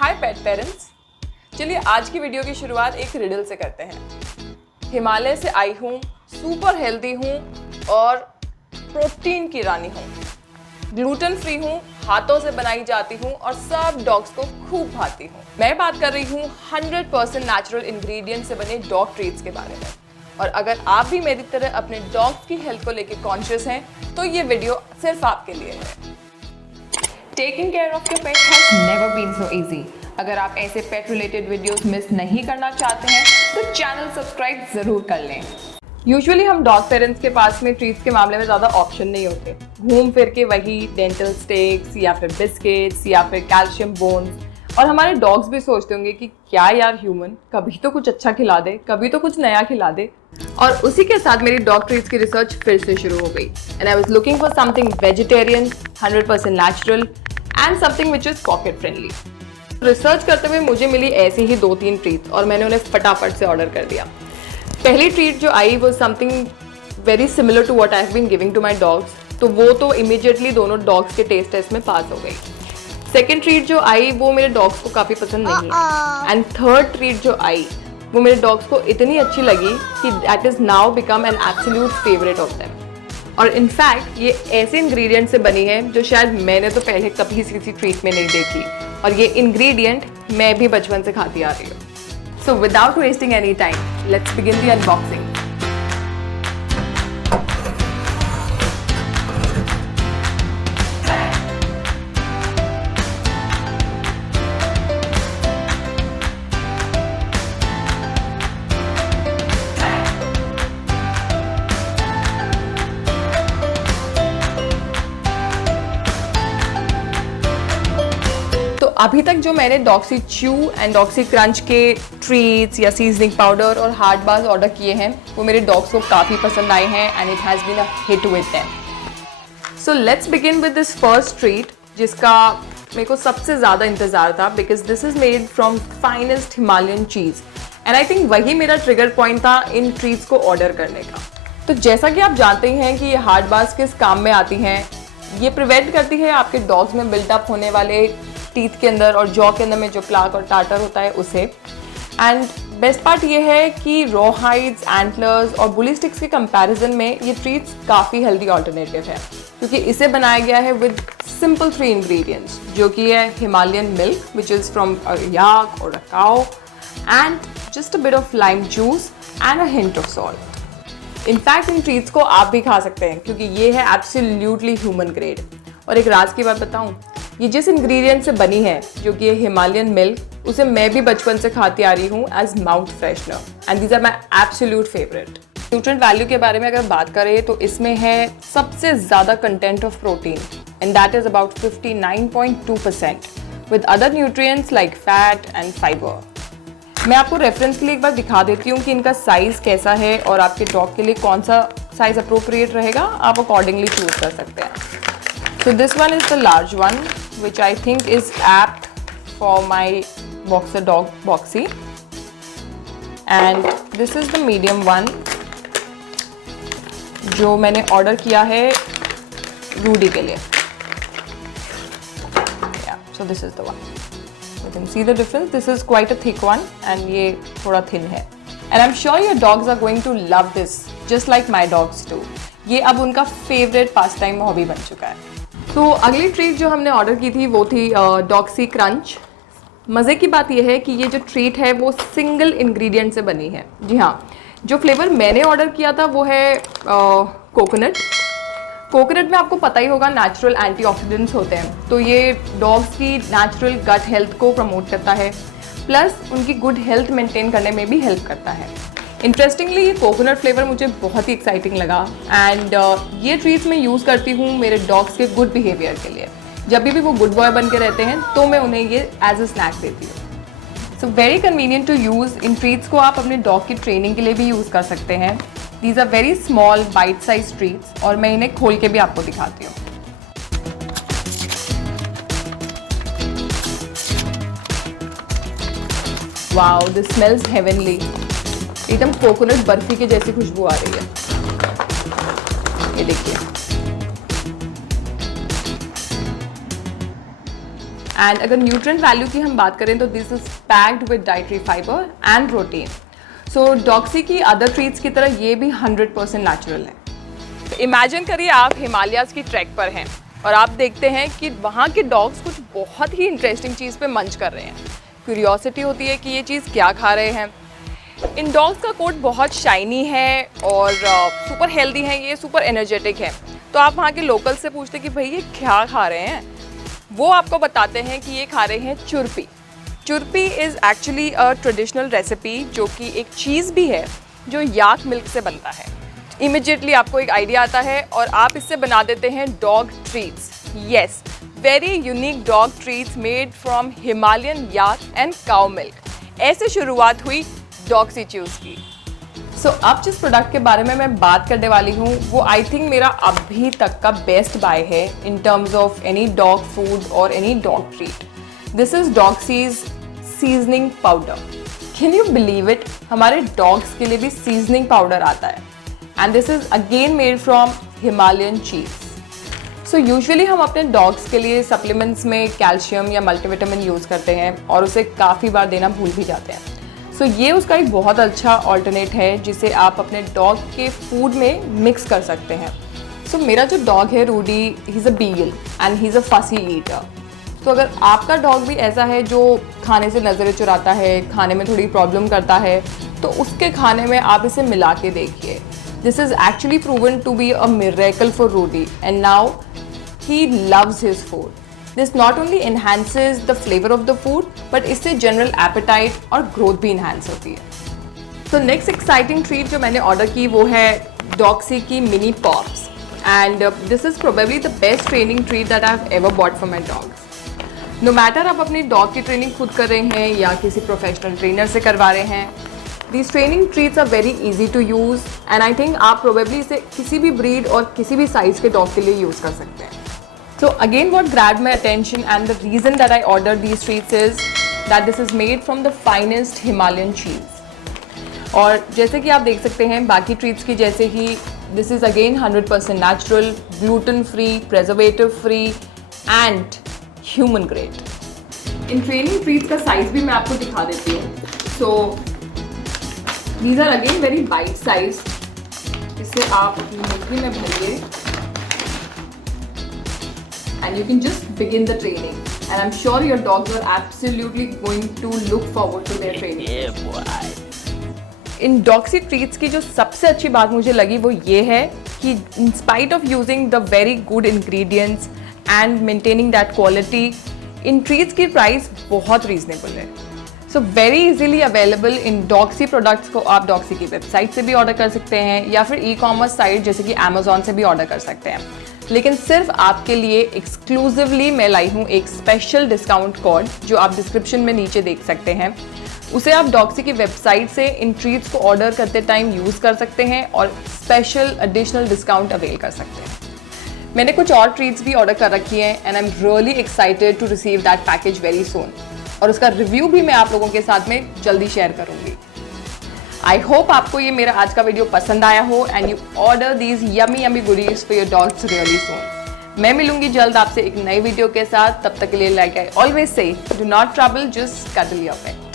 हाय पेट parents. चलिए आज की वीडियो की शुरुआत एक रिडल से करते हैं। हिमालय से आई हूँ, सुपर हेल्दी हूँ और प्रोटीन की रानी हूँ। ग्लूटेन फ्री हूँ, हाथों से बनाई जाती हूँ और सब डॉग्स को खूब भाती हूँ। मैं बात कर रही हूँ 100% नेचुरल इंग्रेडिएंट से बने डॉग ट्रीट्स के बारे में। और अगर आप भी मेरी तरह अपने डॉग्स की हेल्थ को लेकर कॉन्शियस हैं तो ये वीडियो सिर्फ आपके लिए है। Taking care of your pet has never been so easy. अगर आप ऐसे पेट रिलेटेड वीडियोस मिस नहीं करना चाहते हैं तो चैनल सब्सक्राइब जरूर कर लें। यूजुअली हम डॉग पेरेंट्स के पास में ट्रीट्स के मामले में ज़्यादा ऑप्शन नहीं होते। घूम फिर के वही डेंटल स्टेक्स या फिर बिस्किट्स या फिर कैल्शियम बोन्स। और हमारे डॉग्स भी सोचते होंगे कि क्या यार ह्यूमन कभी तो कुछ अच्छा खिला दे, कभी तो कुछ नया खिला दे। और उसी के साथ मेरी डॉग ट्रीट्स की रिसर्च फिर से शुरू हो गई and I was looking for something vegetarian, 100% natural and something which is pocket friendly. Research करते हुए मुझे मिली ऐसी ही 2-3 ट्रीट्स और मैंने उन्हें फटाफट से ऑर्डर कर दिया। पहली ट्रीट जो आई वो something very similar to what I have been giving to my dogs, तो वो तो इमीडिएटली दोनों डॉग्स के टेस्ट टेस्ट में पास हो गई। सेकेंड ट्रीट जो आई वो मेरे डॉग्स को काफ़ी पसंद नहीं है एंड थर्ड ट्रीट जो आई वो मेरे डॉग्स को इतनी अच्छी लगी कि that is now become an absolute favourite of them. और इनफैक्ट ये ऐसे इंग्रेडिएंट से बनी है जो शायद मैंने तो पहले कभी किसी ट्रीट में नहीं देखी, और ये इंग्रेडिएंट मैं भी बचपन से खाती आ रही हूँ। So without wasting any time let's begin the unboxing. अभी तक जो मैंने Doxy chew and Doxy crunch के ट्रीट्स या सीजनिंग पाउडर और हार्ड बार्स ऑर्डर किए हैं वो मेरे डॉग्स को काफ़ी पसंद आए हैं and it has been a hit with them. So let's begin with this first treat जिसका मेरे को सबसे ज़्यादा इंतज़ार था because this is made from finest Himalayan cheese and I think वही मेरा ट्रिगर पॉइंट था इन ट्रीट्स को ऑर्डर करने का। तो जैसा कि आप जानते हैं कि ये हार्ड बार्स किस काम में आती हैं, ये प्रिवेंट करती है आपके डॉग्स में बिल्टअप होने वाले टीथ के अंदर और जॉ के अंदर में जो प्लाक और टाटर होता है उसे। एंड बेस्ट पार्ट ये है कि रॉ हाइड्स, एंटलर्स और बुली स्टिक्स के कंपैरिजन में ये ट्रीट्स काफ़ी हेल्दी ऑल्टरनेटिव है क्योंकि इसे बनाया गया है विद सिंपल 3 इंग्रेडिएंट्स जो कि है Himalayan milk which is from yak और a cow and just a bit of lime juice and a hint of salt. In fact इन ट्रीट्स को आप भी खा सकते हैं क्योंकि ये है एब्सोल्युटली ह्यूमन ग्रेड। और एक राज की बात बताऊं, ये जिस इंग्रेडिएंट से बनी है जो कि हिमालयन मिल्क, उसे मैं भी बचपन से खाती आ रही हूँ as mouth freshener and these are my absolute favourite. Nutrient value के बारे में अगर बात करें तो इसमें है सबसे ज़्यादा content of protein and that is about 59.2% with other nutrients like fat and fibre. मैं आपको रेफरेंस के लिए एक बार दिखा देती हूँ कि इनका साइज़ कैसा है और आपके डॉग के लिए कौन सा साइज़ अप्रोप्रिएट रहेगा, आप अकॉर्डिंगली चूज कर सकते हैं। So this one is the large one, which I think is apt for my boxer dog Boxy, and this is the medium one, जो मैंने ऑर्डर किया है रूडी के लिए। Yeah, so this is the one. You can see the difference. This is quite a thick one, and ये थोड़ा thin है। And I'm sure your dogs are going to love this, just like my dogs do. ये अब उनका favorite pastime hobby बन चुका है। तो अगली ट्रीट जो हमने ऑर्डर की थी वो थी डॉक्सी क्रंच। मज़े की बात यह है कि ये जो ट्रीट है वो सिंगल इंग्रेडिएंट से बनी है। जी हाँ, जो फ्लेवर मैंने ऑर्डर किया था वो है कोकोनट। कोकोनट में आपको पता ही होगा नेचुरल एंटीऑक्सीडेंट्स होते हैं, तो ये डॉग्स की नेचुरल गट हेल्थ को प्रमोट करता है प्लस उनकी गुड हेल्थ मेंटेन करने में भी हेल्प करता है। इंटरेस्टिंगली ये कोकोनट फ्लेवर मुझे बहुत ही एक्साइटिंग लगा एंड ये ट्रीट्स मैं यूज़ करती हूँ मेरे डॉग्स के गुड बिहेवियर के लिए। जब भी वो गुड बॉय बन के रहते हैं तो मैं उन्हें ये एज अ स्नैक देती हूँ। So very convenient to use. इन ट्रीट्स को आप अपने डॉग की ट्रेनिंग के लिए भी यूज़ कर सकते हैं। These are very small bite size treats और मैं इन्हें खोल के भी आपको दिखाती हूँ। Wow, this smells heavenly. एकदम कोकोनट बर्फी के जैसी खुशबू आ रही है। ये देखिए एंड अगर न्यूट्रिएंट वैल्यू की हम बात करें तो this is packed with dietary fibre and protein. So Doxy की अदर ट्रीट्स की तरह ये भी 100% नेचुरल है। तो इमेजिन करिए आप हिमालयाज़ की ट्रैक पर हैं और आप देखते हैं कि वहाँ के डॉग्स कुछ बहुत ही इंटरेस्टिंग चीज़ पे मंच कर रहे हैं। क्यूरियोसिटी होती है कि ये चीज़ क्या खा रहे हैं। इन डॉग्स का कोट बहुत शाइनी है और सुपर हेल्दी है, ये सुपर एनर्जेटिक है। तो आप वहाँ के लोकल से पूछते कि भाई ये क्या खा रहे हैं, वो आपको बताते हैं कि ये खा रहे हैं churpi. Churpi is actually a traditional recipe जो कि एक चीज़ भी है जो याक मिल्क से बनता है। इमिजिएटली आपको एक आइडिया आता है और आप इससे बना देते हैं dog treats. Yes, very unique dog treats made from Himalayan yak and cow milk. ऐसे शुरुआत हुई डॉक्सी च्यूज की। सो अब जिस प्रोडक्ट के बारे में मैं बात करने वाली हूँ वो आई थिंक मेरा अभी तक का बेस्ट बाय है in terms of any dog food और any dog treat. This is Doxies seasoning powder. Can you believe it, हमारे डॉग्स के लिए भी सीजनिंग पाउडर आता है and this is again made from Himalayan cheese. So usually हम अपने dogs के लिए सप्लीमेंट्स में कैल्शियम या मल्टीविटामिन यूज़ करते हैं और उसे काफ़ी बार देना भूल भी जाते हैं। सो ये उसका एक बहुत अच्छा ऑल्टरनेट है जिसे आप अपने डॉग के फूड में मिक्स कर सकते हैं। सो मेरा जो डॉग है Rudy, he is a beagle and he is a fussy eater. तो अगर आपका डॉग भी ऐसा है जो खाने से नज़रें चुराता है, खाने में थोड़ी प्रॉब्लम करता है, तो उसके खाने में आप इसे मिला के देखिए। This is actually proven to be a miracle for Rudy and now he loves his food. This not only enhances the flavor of the food, but इससे general appetite और growth भी enhance होती है। So next exciting treat जो मैंने order की वो है डॉक्सी की mini pops, and this is probably the best training treat that I've ever bought for my dogs. No matter आप अपनी dog की training खुद कर रहे हैं या किसी professional trainer से करवा रहे हैं, these training treats are very easy to use, and I think आप probably इसे किसी भी breed और किसी भी size के dog के लिए use कर सकते हैं। So again what grabbed my attention and the reason that I ordered these treats is that this is made from the finest Himalayan cheese. और जैसे कि आप देख सकते हैं बाकी treats की जैसे ही this is again 100% natural, gluten free, preservative free and human grade. In training treats का size भी मैं आपको दिखा देती हूँ। So these are again very bite sized. इसे आप अपनी मुट्ठी में भरिए and you can just begin the training, and I'm sure your dogs are absolutely going to look forward to their training. Yeah, boy. In Doxy treats की जो सबसे अच्छी बात मुझे लगी वो ये है कि in spite of using the very good ingredients and maintaining that quality, in treats की प्राइस बहुत रीजनेबल है। So very easily available in Doxy products को आप डॉक्सी की वेबसाइट से भी ऑर्डर कर सकते हैं या फिर ई-कॉमर्स साइट जैसे कि अमेजोन से भी ऑर्डर कर सकते हैं। लेकिन सिर्फ आपके लिए एक्सक्लूसिवली मैं लाई हूँ एक स्पेशल डिस्काउंट कोड जो आप डिस्क्रिप्शन में नीचे देख सकते हैं। उसे आप डॉक्सी की वेबसाइट से इन ट्रीट्स को ऑर्डर करते टाइम यूज़ कर सकते हैं और स्पेशल एडिशनल डिस्काउंट अवेल कर सकते हैं। मैंने कुछ और ट्रीट्स भी ऑर्डर कर रखी हैं and I am really excited to receive that package very soon, और उसका रिव्यू भी मैं आप लोगों के साथ में जल्दी शेयर करूँगी। आई होप आपको ये मेरा आज का वीडियो पसंद आया हो and you order these yummy yummy goodies for your dogs really सून। मैं मिलूंगी जल्द आपसे एक नई वीडियो के साथ, तब तक के लिए like I always say, do not trouble, just cuddle your pet।